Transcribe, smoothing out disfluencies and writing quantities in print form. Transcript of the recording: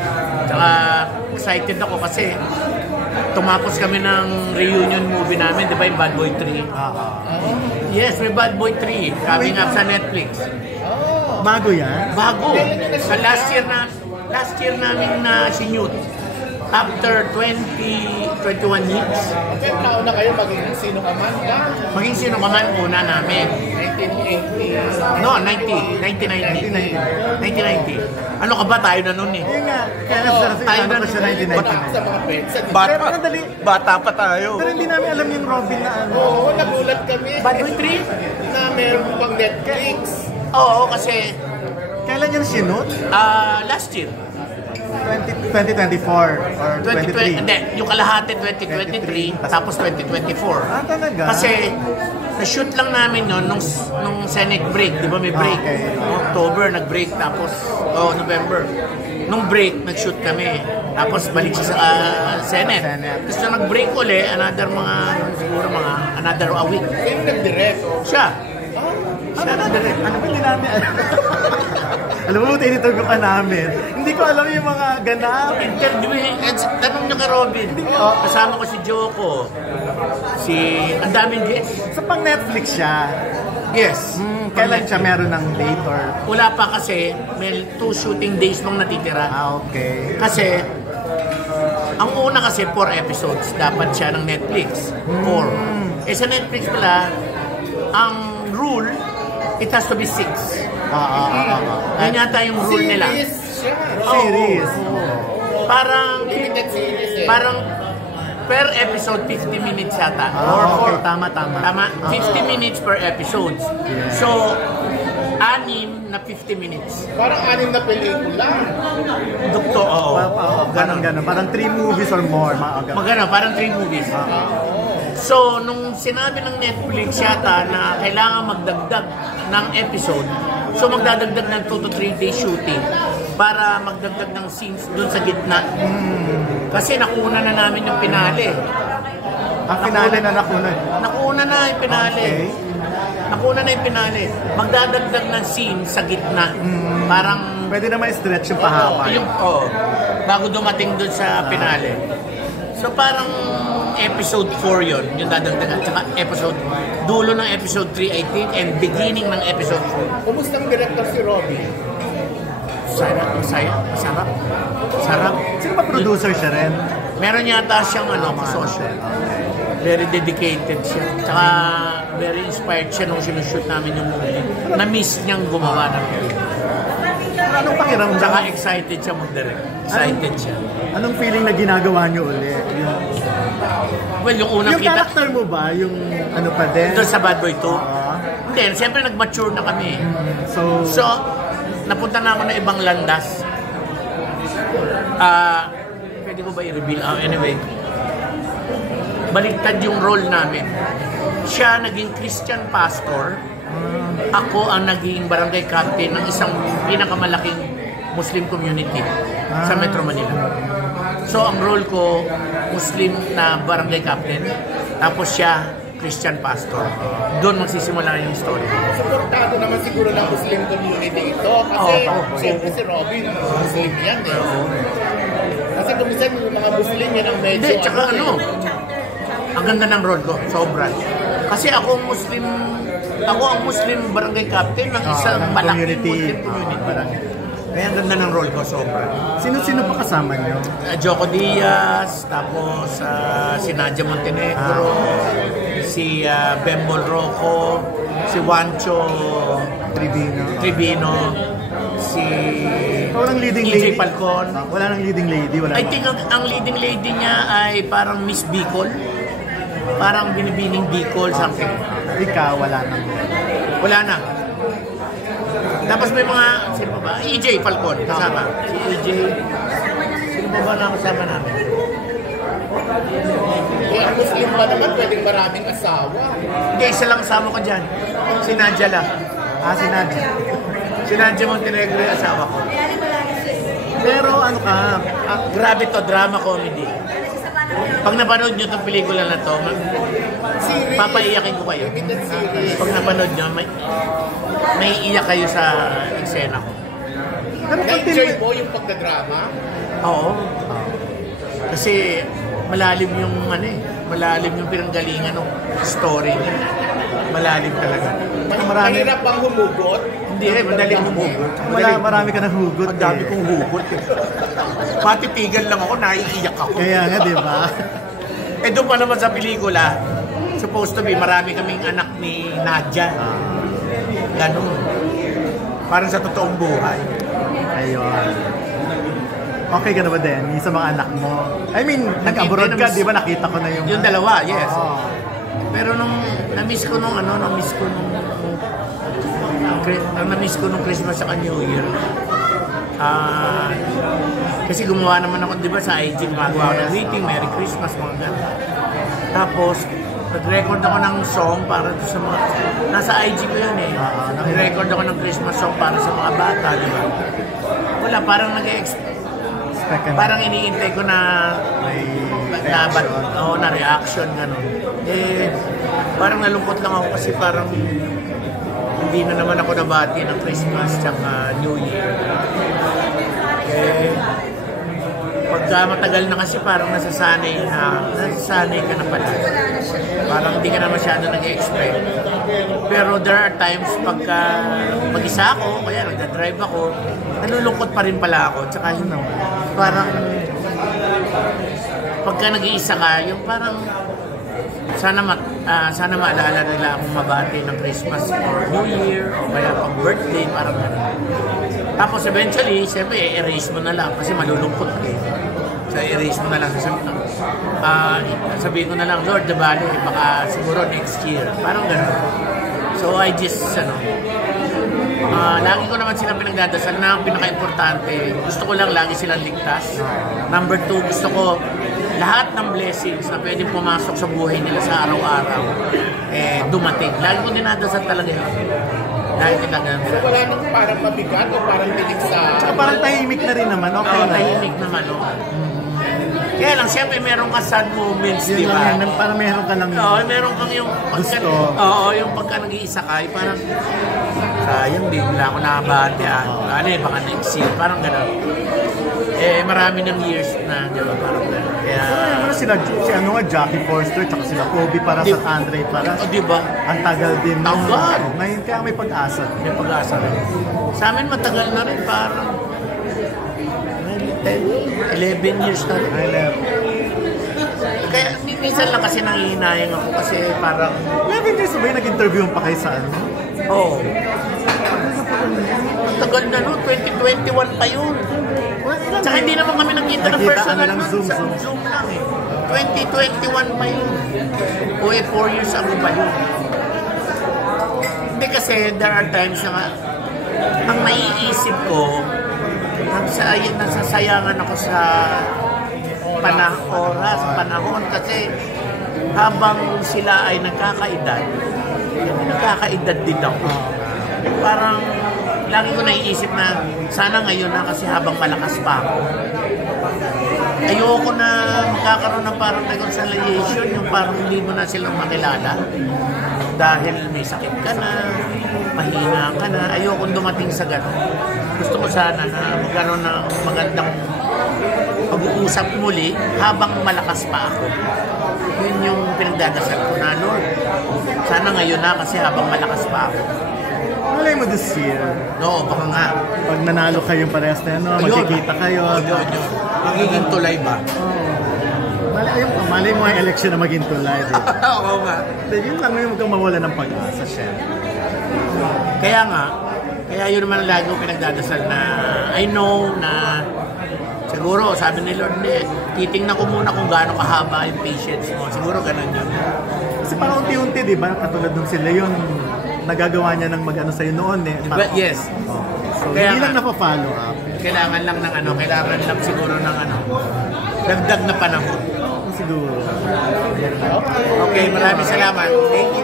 Tsaka excited ako kasi tumapos kami ng reunion movie namin, di ba, yung Bad Boy 3? Yes, may Bad Boy 3 coming up sa Netflix. Bago yan? Bago. Sa last year namin na sinute. After 21 years. Okay, nauna kayo maging Sino Ka Man ba? Maging Sino Ka Man una namin. 1980. No, 1990. Ano ka ba? Tayo na nun eh. Yun nga, kaya tayo na siya 1999. Sa mga pets. Bata pa tayo. Pero hindi namin alam yung Robin na ano. Oo, nagulat kami. Bad Boy 3? Na meron pang Netflix. Oo, kasi Kailan yan sinut? last year. 2024 or 23? Hindi, yung kalahati 2023, tapos 2024. Ah, talaga? Kasi, na-shoot lang namin yun nung Senate break. Di ba may break? Okay. October, nag-break. Tapos, November. Nung break, nag-shoot kami. Tapos, balik siya sa Senate. Tapos, nung nag-break uli, another a week. Sino nag-direct? Siya. Siya nag-direct. Ano ba, hindi namin alam? Alam mo, tinitugok ka namin. Hindi ko alam yung mga ganap. Interviewin. Tanong nyo kay Robin. Kasama ko si Joko. Ang daming guests. So, pang Netflix siya. Yes. Kailan siya meron ng date or? Wala pa kasi. May 2 shooting days nung natitira. Okay. Kasi, ang una kasi 4 episodes. Dapat siya ng Netflix. 4. Eh sa Netflix pala, ang rule, it has to be 6. Yan yata yung rule nila. Series. Parang Limited series eh. Parang per episode 50 minutes yata. Okay, tama. Tama? 50 minutes per episode. So, 6 na 50 minutes. Parang 6 na pelikula. Oo. Ganon. Parang 3 movies or more. Magano, parang 3 movies. So, nung sinabi ng Netflix yata na kailangan magdagdag ng episode, so magdadagdag ng 2 to 3 days shooting para magdagdag ng scenes dun sa gitna. Kasi nakuha na namin yung finale. Ang finale na nakuha. Nakuha na yung finale. Okay. Nakuha na yung finale. Magdadagdag ng scene sa gitna. Parang Pwede naman i-stretch yung pahaba. Bago dumating dun sa finale. So parang episode 4 yun, yung dadagdagan. Tsaka dulo ng episode 3 I think, and beginning ng episode 4. Kumusta ang director si Robin? Sarap. Sino ba producer siya rin? Meron yata siyang kasosyo. Very dedicated siya. Tsaka very inspired siya nung sinushoot namin yung movie. Na-miss niyang gumawa ng movie. Anong pakiramdam? Tsaka excited siya mag-direct. Excited siya. Anong feeling na ginagawa niyo ulit? Well, yung unang Yung character mo ba? Yung ano pa din? doon sa Bad Boy 2? Hindi, siyempre nag-mature na kami. So, napunta na ako na ibang landas. Pwede ko ba i-reveal? Anyway, baliktad yung role namin. Siya naging Christian pastor. Ako ang naging barangay captain ng isang pinakamalaking Muslim community sa Metro Manila. So, ang role ko, Muslim na barangay captain. Tapos siya, Christian pastor. Doon magsisimula yung story. Supportado naman siguro ng Muslim community ito. Kasi siyempre si Robin, Muslim yan eh. Kasi kumisan yung mga Muslim yan ang medyo... Hindi, tsaka ang ganda ng role ko, sobra. Kasi ako ang Muslim barangay captain ng isang malaking Muslim community. Kaya ang ganda ng role ko, sobra. Sino pa kasama niyo? Joko Diaz, tapos si Nadia Montenegro, si Bembol Rocco, si Juancho Tribino, si Walang leading EJ lady? Falcon. Wala nang leading lady? I think ang leading lady niya ay parang Miss Bicol. Parang binibining Bicol, something. Ikaw, wala nang. Wala na. Tapos may mga, sino ba? EJ Falcon, kasama. Si EJ. Sino ba na kasama namin? Kaya ang Muslim ba naman pwedeng maraming asawa? Hindi, isa lang kasama ko dyan. Si Nadia lang. Si Nadia. Si Nadia Montenegro yung asawa ko. Pero ano ka? Grabe to, drama comedy. Pag napanood nyo itong pelikula na to, papaiyakin ko kayo. Pag napanood nyo, may iyak kayo sa eksena ko. Pero Na-enjoy mo yung pagkadrama? Oo. Kasi malalim yung malalim yung pinanggalingan ng story niya. Malalim talaga. Mahirap bang humugot? Hindi madaling humugot. Marami ka ng hugot. Ang dami kong hugot. Matitigan lang ako, naiiyak ako. Kaya nga, di ba? Doon pa naman sa pelikula, supposed to be, marami kaming anak ni Nadia. Ganun. Parang sa totoong buhay. Ayun. Okay ka na ba din? Yung sa mga anak mo? I mean, nag-abroad ka, di ba? Nakita ko na yung... Yung dalawa, yes. Oh. Pero na-miss ko nung Christmas sa New Year. Kasi gumawa naman ako, di ba, sa IG, gumagawa ako ng greeting, Merry Christmas, mga ganda. Tapos, nag-record ako ng song para sa mga... Nasa IG ko yan eh. Nag-record ako ng Christmas song para sa mga bata, di ba? Wala, parang parang iniintay ko na na reaction, gano'n. Parang nalungkot lang ako kasi parang hindi na naman ako nabati ng Christmas tsaka New Year. Pagka matagal na kasi parang nasasanay ka na pala. Parang hindi ka na masyado nag-expect. Pero there are times pagka mag-isa ako, kaya nagda-drive ako, nalulungkot pa rin pala ako. Tsaka yun naman. Parang pagka nag-iisa ka, yung parang sana maalala nila akong mabati ng Christmas or New Year o kaya pag birthday, parang gano'n. Tapos eventually, siyempre, erase mo na lang kasi malulungkot ka eh. So, erase mo na lang. Sabihin ko na lang, Lord, bale, baka siguro next year. Parang gano'n. So, I just, lagi ko naman silang pinagdadasal na ang pinaka-importante. Gusto ko lang lagi silang ligtas. Number 2, gusto ko lahat ng blessings na pwedeng pumasok sa buhay nila sa araw-araw, dumating. Lagi ko dinadasal talaga yun. Lagi ko dinadasal. Pero wala nang parang mabigat o parang bilig sa... Parang tahimik na rin naman, okay na. Tahimik naman, Kaya lang, siyempre, meron ka sad moments, di ba? Parang meron ka lang... Oo, meron kang yung... Gusto. Yung pagka nag-iisa ka, parang... Sayang, di wala ako nakabati. Baka next year. Parang gano'n. Marami ng years na, di ba? Parang gano'n. Kaya... Jackie Forster, tsaka sila Kobe para sa Andre para. O, di ba? Ang tagal din. Tagal. Ngayon kaya may pag-asa. May pag-asa rin. Sa amin matagal na rin, parang 11 years na rin. Kaya minsan lang kasi nangihinayang ako kasi parang... 11 years ba yung nag-interview pa kayo sa ano? Oo. Tagal na no, 2021 pa yun. Tsaka hindi naman kami nakita ng personal nun. Zoom lang eh. 2021 pa yun. O 4 years ago pa yun. Hindi kasi there are times na ang naiisip ko, nasasayangan ako sa panahon kasi habang sila ay nagkakaedad din ako. Parang lagi ko naiisip na sana ngayon na kasi habang malakas pa ako. Ayoko na magkakaroon ng parang reconciliation, yung parang hindi mo na silang makilala dahil may sakit ka na, mahina ka na. Ayoko dumating sa gano'n. Gusto ko sana na magkaroon ng magandang pag-uusap muli habang malakas pa ako. Yun yung pinagdadasal ko na, Lord. Sana ngayon na kasi habang malakas pa ako. Malay mo this year. Oo, baka nga. Pag nanalo kayo parehas na magkikita kayo. Yun. Magiging tulay ba? Malay mo ang election na maging tulay. Oo nga. Yun lang yung huwag mawala ng pag-asa siya. Kaya yun naman lagi ko pinagdadasal na I know na siguro sabi ni Lord, titingnan ko muna kung gaano kahaba yung patience mo. Siguro ganun yun. Kasi parang unti-unti, di ba? Katulad nung sila yun, nagagawa niya ng mag-ano sa'yo noon eh. But yes. So, kaya hindi lang napafollow up. Kailangan lang ng siguro ng dagdag na panahon. Siguro. Okay, maraming salamat. Thank you.